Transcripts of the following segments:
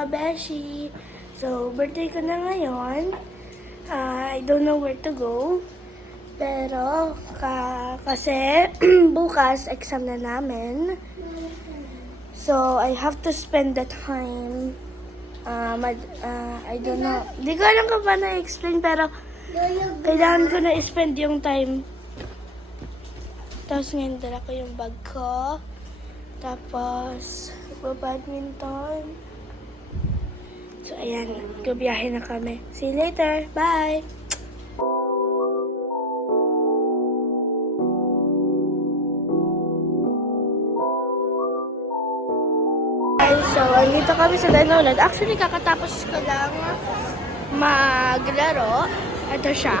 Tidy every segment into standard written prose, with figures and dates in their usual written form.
mga beshi. So, birthday ko na ngayon. I don't know where to go. Pero, kasi bukas, exam na namin. So, I have to spend the time. I don't know. Di ko alam kung paano i-explain, pero kailangan ko na i-spend yung time. Tapos ngayon, dala ko yung bag ko. Tapos, badminton. So, ayan. Gabiyahe na kami. See you later. Bye! So, andito kami sa Danolad. Actually, kakatapos ko lang maglaro. Ito siya.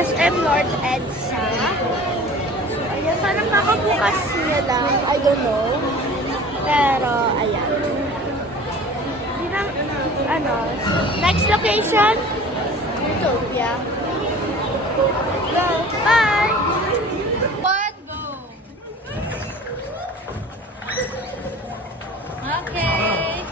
SM North EDSA. So, ayan, parang kakabukas niya lang. I don't know. Pero, ayan. Next location, Utopia. Let's go. Bye! What? Go. Okay.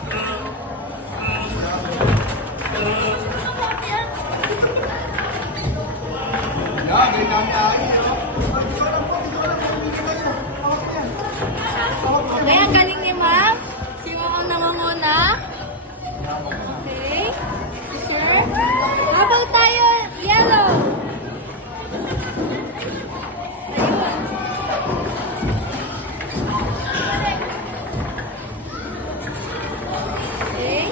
Okay, ang galing ni ma'am. Si ma'am ang nangunguna. Okay. Sure. Habang tayo, yellow. Okay.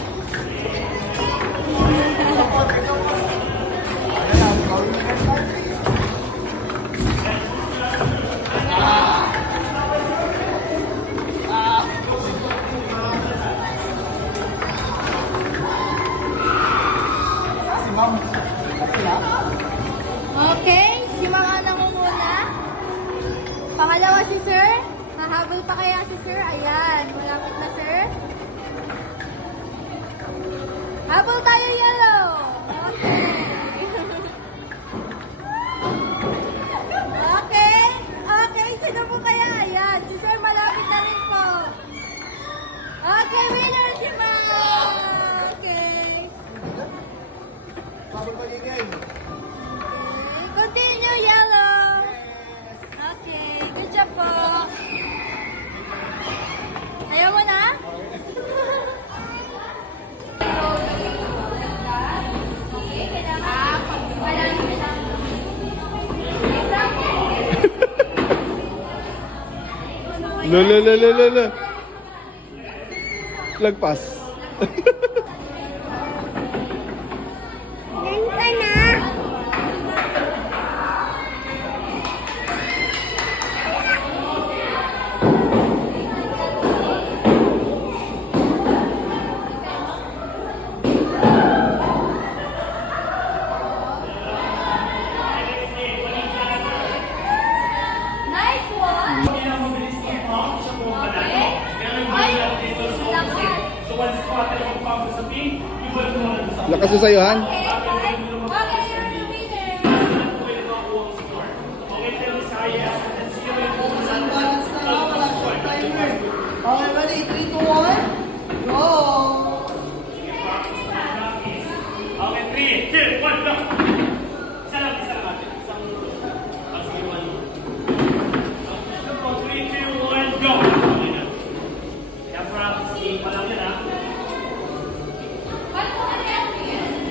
Okay, si Ma'am Ana muna. Pangalawa si Sir. Hahabol pa kaya si Sir? Ayan, malapit na Sir. Habol tayo, yellow. Okay. Okay, okay, sino po kaya? Ayan, si Sir malapit na rin po. Okay, winner si Ma'am. Okay. Continue, yellow. Okay, good job po. Ayaw mo na? Lala. Lagpas. Ganda na. Nice one. Okay. Lakas mo sa'yo, Han. Okay, you're the winner. Okay, ready? 3, 2, 1. Go! Okay, 3, 2, 1, go! Isa lang natin. Sige, 1. 3, 2, 1, go! Kaya practice pa lang yan, ha?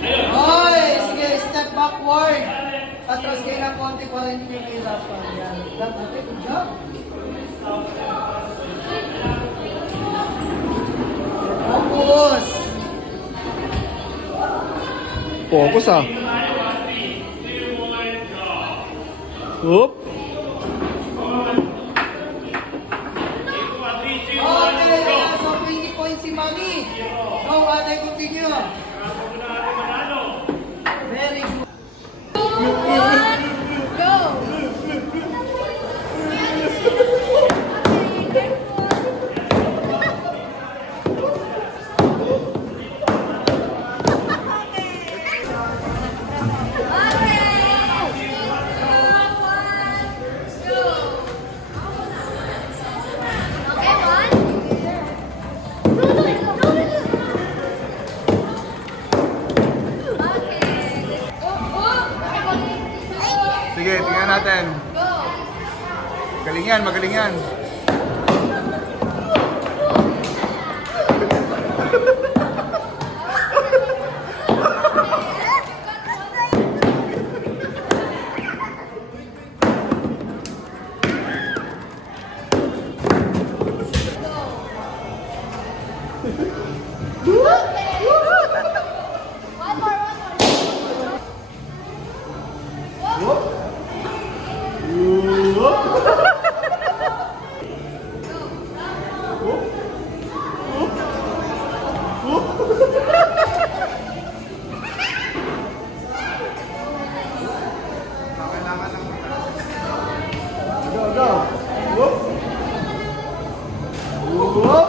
Ayun. Hoy! Sige, step backward. Atras kayo ng konti para hindi kayo mahirapan. Yan. Okay, good job. Focus! Focus, ah. 3, 2, 1, go! Oop. Okay, so 20 points si Mami. Go, ate, continue. Sigurado ko na ate manalo. Very good. Go! Sige, tingnan natin. Magaling yan, magaling yan. Go, go. Whoop. Whoop.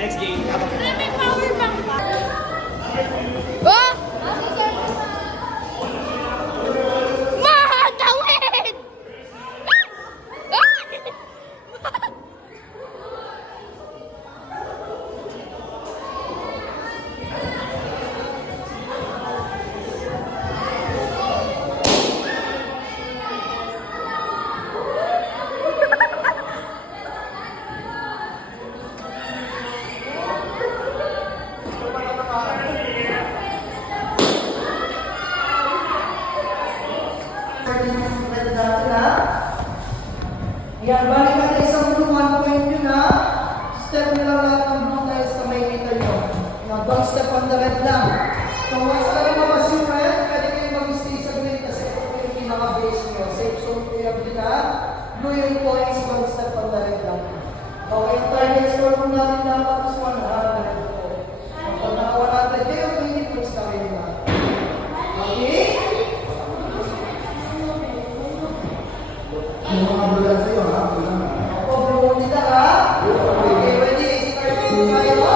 Next game. Matawid! Yan, balik ka na isang blue, 1 point yun ha. Step nyo lang lahat ng blue dahil sa may meter nyo. Now, don't step on the red lang. So, once ka lumabas yung red, pwede kayo mag-stay sa green kasi ito yung pinaka-base nyo. Safe zone ko yung green ha. Blue yung points, one step on the red lang. Okay, yung target score mo natin dapat is 100. Kapag nakawa natin, kayo 20 points ka rin na. Okay? Ako, blue nila ha. Okay, ready? Start mo tayo.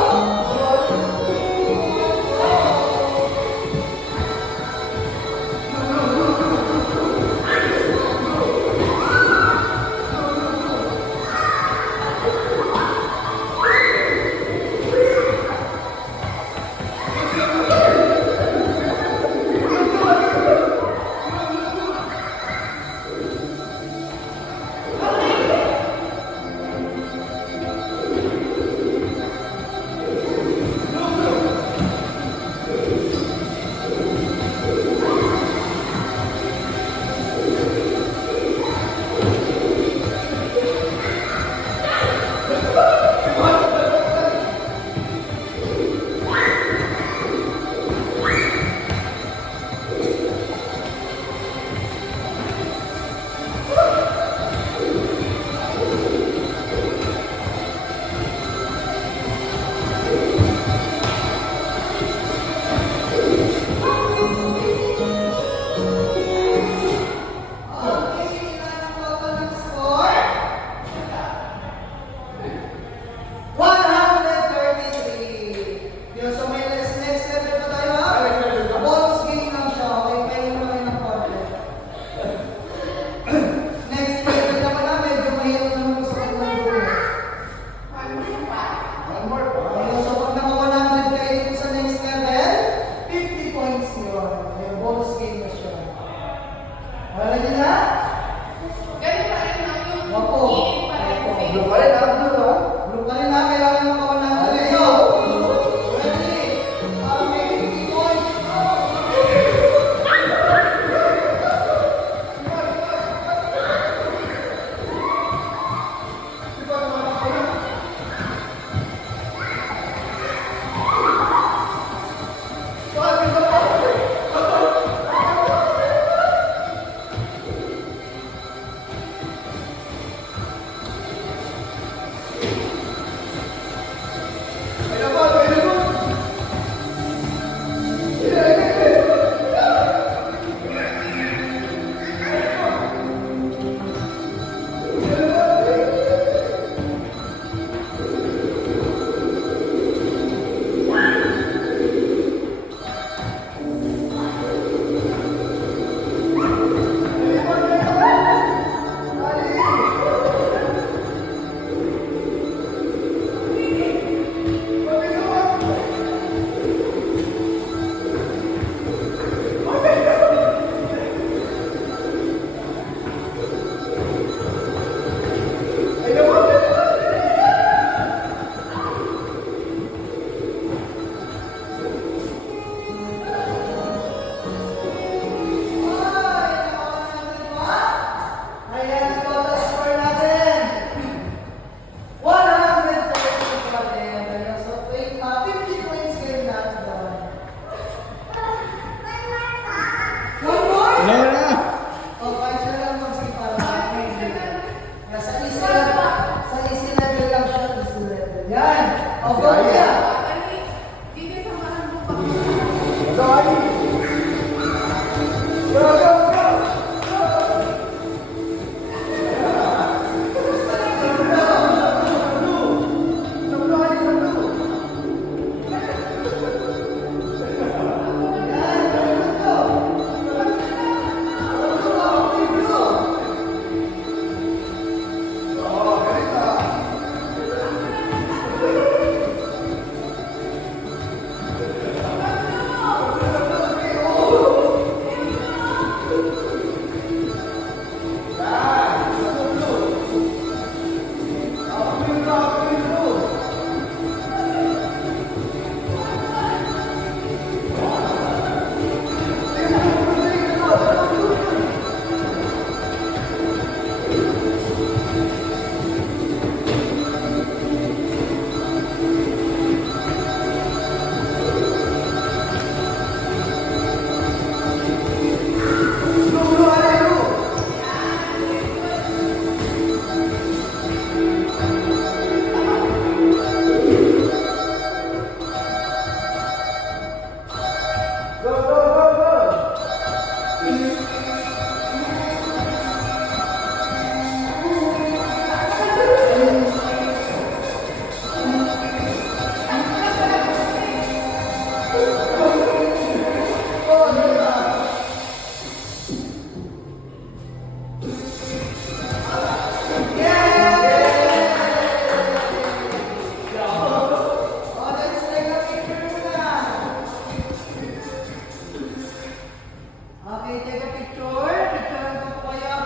Okay, take a picture. Picture ko po kayo.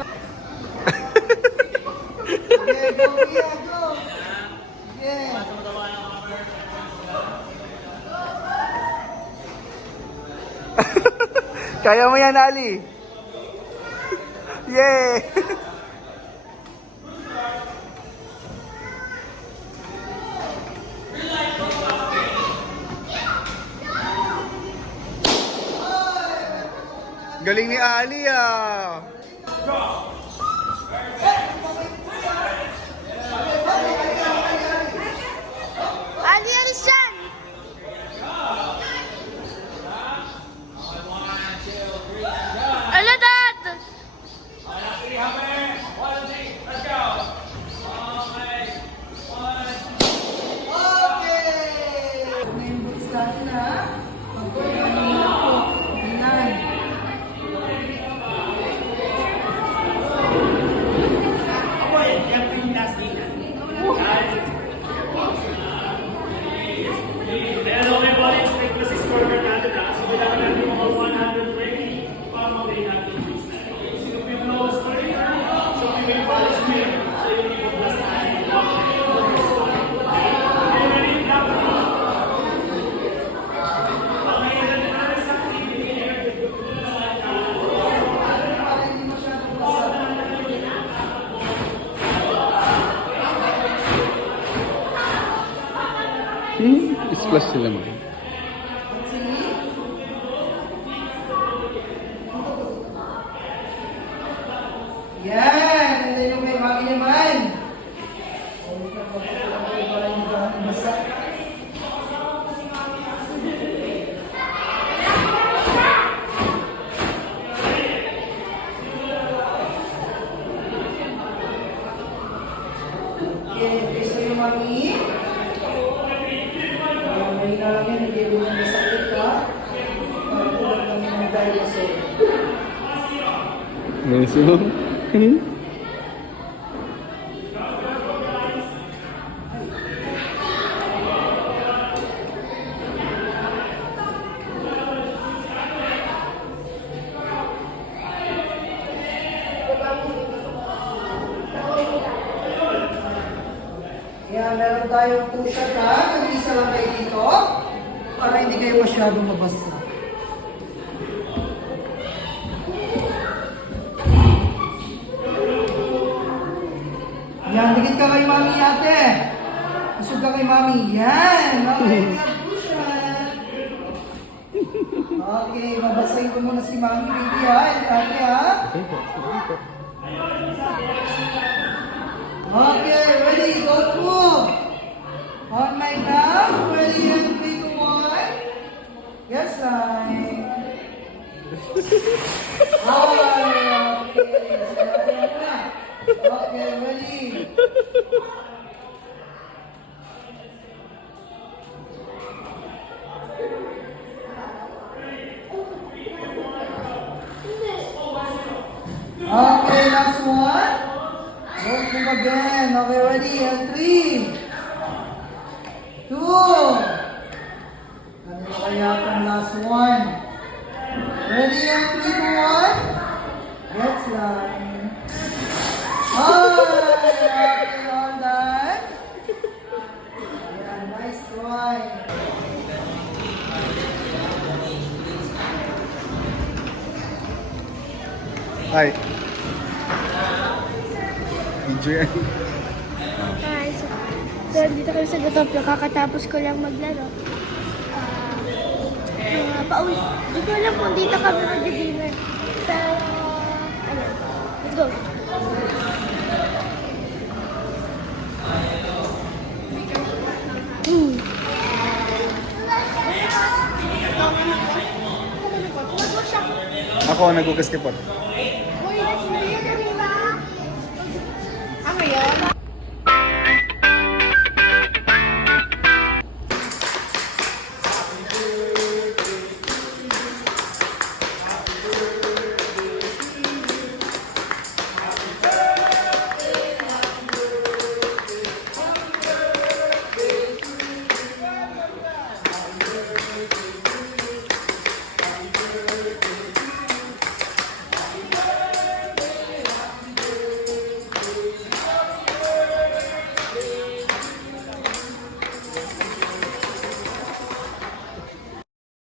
Okay, go, Pia, go. Okay. Kaya mo yan, Ali. Yay! Galing ni Ali ah. Ali, alis dyan! Ala, Dad! Main boots natin ha. Magpapagawa na po. Tingnan. Pero may body expect na si scorecard natin na. So kailangan natin mga 120 para mag-gain natin yung baseline. So if we blow the story, so we may polish here. So yung people plus natin. Okay, ready? Clap. Okay, ready na rin sa Splash sila mo. Yan! And then yung kay Mami naman. Basta. Okay, so yung Mami. Mahina lang yan, hindi rin yung masakit ka. Tulad lang yung dahil kasi. Meso. Yan, meron tayong push-up ha. Nag-isa lang kayo dito. Para hindi kayo masyadong mabasa. Yan, dikit ka kay Mami ate. Usog ka kay Mami. Yan. Okay, push-up. Okay, babasahin ko muna si Mami, baby ha. And ate ha. Okay, ready, go move. On my left, ready and 3, 2, 1. Yes, line. Okay, ready? Okay, last one. Don't move again. Okay, ready? And 3, 2. Ano na kaya itong last one? Ready? And 3, 2, 1. Let's line. Okay, all done. Yeah, nice try. Hi. Video yan. Hi, so dito kami sa Gotopio. Kakatapos ko lang maglaro. Pauwi. Hindi ko alam kung dito kami mag-dinner. Pero, ayun. Let's go. Ako, nag-basketball.